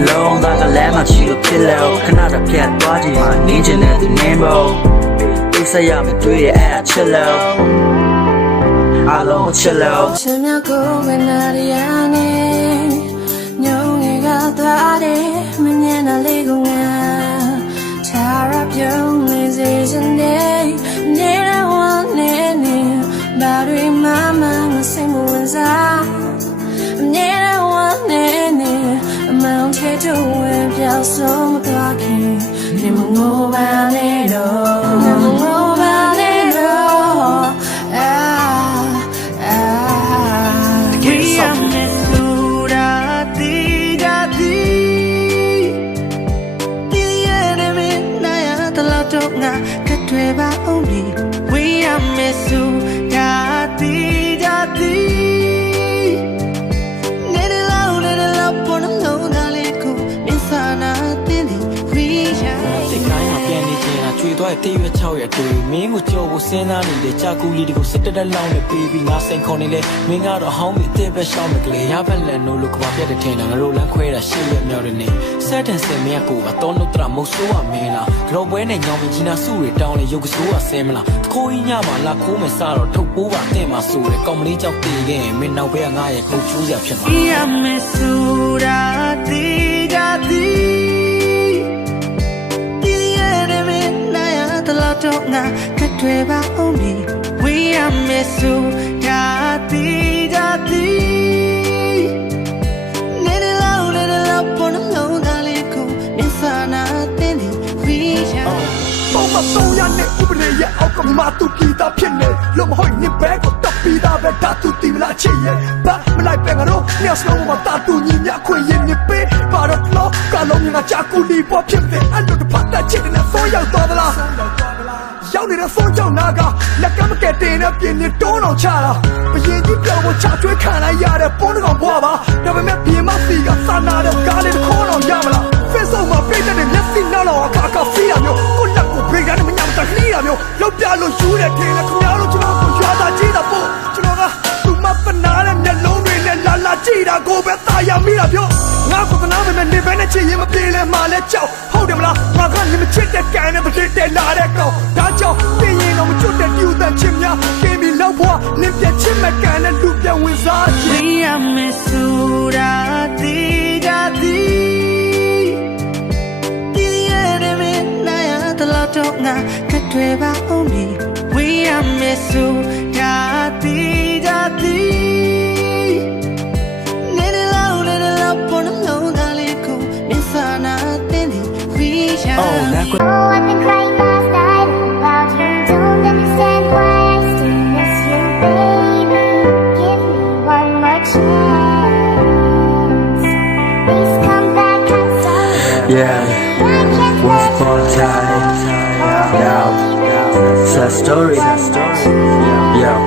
alone like a lamb I chew a pillow ခဏတစ်ဖြတ်သွားကြည့်မှနင်းချင်တဲ့သူနေမို့အိတ်ဆက်ရမတွေ့ရဲ့အဲ့ချစ်လို့အားလုံးချစ်လို့ချင်မြကိုမနာရနေညုံငယ်ကသွားတယ်မမြင်တာလေးကငါချာရပြုံးနေစေချင်တယ်နေတဲ့ဝမ်းနဲ့နေဘာတွေမှမစိတ်မဝင်စားနေတဲ့ဝမ်းနဲ့နေအမောင်ချစ်တို့ဝင်ပြောင်းဆုံးမသွားခင်နေမငိုပါနဲ့တော့နေမငိုပါနဲ့တော့ကတွေ့ပါအောင်ပြီဝေးရမယ်ဆိုဒါတီဒါတီနေလောက်ပေါ်လုံးသားလေးကိုမင်းစာနာတင်းဒီဝေးရစိတ်တိုင်းမှာပြန်နေချင်တာကျွေသွားတဲ့ရွက်6ရက်တွေ့မင်းကိုကြော်ဖို့စဉ်းစားနေတဲ့ကြာကူလေးတွေကိုစစ်တက်လောင်းနဲ့ပေးပြီးငါစိန်ခေါ်နေလေမင်းကတော့ဟောင်းပြီးအသေးပဲရှောင်းမကလေးရပါလက်နိုးလို့ကဘာပြတ်တဲ့ထင်တာငါတို့လမ်းခွဲတာရှေ့ရက်မြောက်တဲ့နေစက်တန်စင်မင်းကိုကတော့နှုတ်တရမဟုတ်ဆိုးရမင်းလားကြော်ပွဲနဲ့ညောင်မကြီးနာစုတွေတောင်းလေရုပ်ကစိုးကဆဲမလားတခိုးကြီးညမှာလာခိုးမယ်စတော့ထုတ်ပိုးပါတဲ့မှာဆိုတယ်ကောင်မလေးကြောက်တည်ခဲ့မင်းနောက်ဘက်ကငါရဲ့ခုတ်ချိုးစရာဖြစ်မှာရမယ်ဆိုတာတီဒါတီတော့ငါကတွေ့ပါအောင်ပြီဝေးရမယ်ဆိုဒါတီဒါတီနေလောက်ပေါ်လုံးသားလေးကိုမင်းစာနာတင်းဒီဝေးရပေါ်မတော့ရနဲ့ဥပဒေရဲ့အောက်ကမှသူပြည်သားဖြစ်နေလို့မဟုတ်ညစ်ပဲကိုတပ်ပြီးသားပဲဓာတူတီမလားချစ်ရဲ့ဘာမလိုက်ပဲငါတို့ညစလုံးမှာတာတူညီမြခွင့်ရင်ညစ်ပဲပါတော့လောကလုံးငါကြာကူလီပေါ်ဖြစ်တယ်အဲ့လိုတပတ်တာချစ်တဲ့ဆိုရောက်သွားသလားရောက်နေတဲ့ဖုန်းကြောင့်နာကလက်ကမကက်တင်နဲ့ပြင်းနေတွန်းအောင်ချတာဘရင်ကြီးပြောင်းဖို့ချကျွေးခံလိုက်ရတဲ့ပုံကောင်ဘွားပါဒါပေမဲ့ပြင်မဖီကစာနာတဲ့ကားလေးခေါ်တော့ရမလားဖက်ဆုံးမှာပြည့်တဲ့မျက်စိနောက်တော့အခါဖီးရမျိုးကိုလက်ကိုဘေးကနေမညံတလှီးရမျိုးလောက်ပြလို့ယူတဲ့ထင်လဲခင်ဗျားတို့ကျွန်တော်ကိုရွာသားကြည့်တာပို့ကျွန်တော်ကသူ့မပနာတဲ့မျက်လုံးတွေနဲ့လာကြည့်တာကိုပဲတာယာမိတာပြောငါကနားမဲ့နေပဲနဲ့ချစ်ရင်မပြေလဲမှလဲကြောက်ဟုတ်တယ်မလားငါကလည်းမချစ်တဲ့ကန်နဲ့မချစ်တဲ့လာတဲ့ကောင်ဒါကြောင့်ပြင်ရင်တော့မချွတ်တဲ့ပြူတဲ့ချစ်များကင်းပြီးလောက်ဘွားလင်းပြချစ်မဲ့ကန်နဲ့လူပြဝင်စားချင်ရမယ်ဆိုတာတီဒါတီဒီရဲ့မင်းနာရတလောက်တော့ငါကတွေ့ပါအောင်ပြီဝေးရမယ်ဆိုတာတီဒါတီOh, that could I've been crying last night about you. Don't understand why I still miss you, baby. Give me one more chance. Please come back, I'm sorry. Yeah, once upon a time, yeah, sad story, yeah.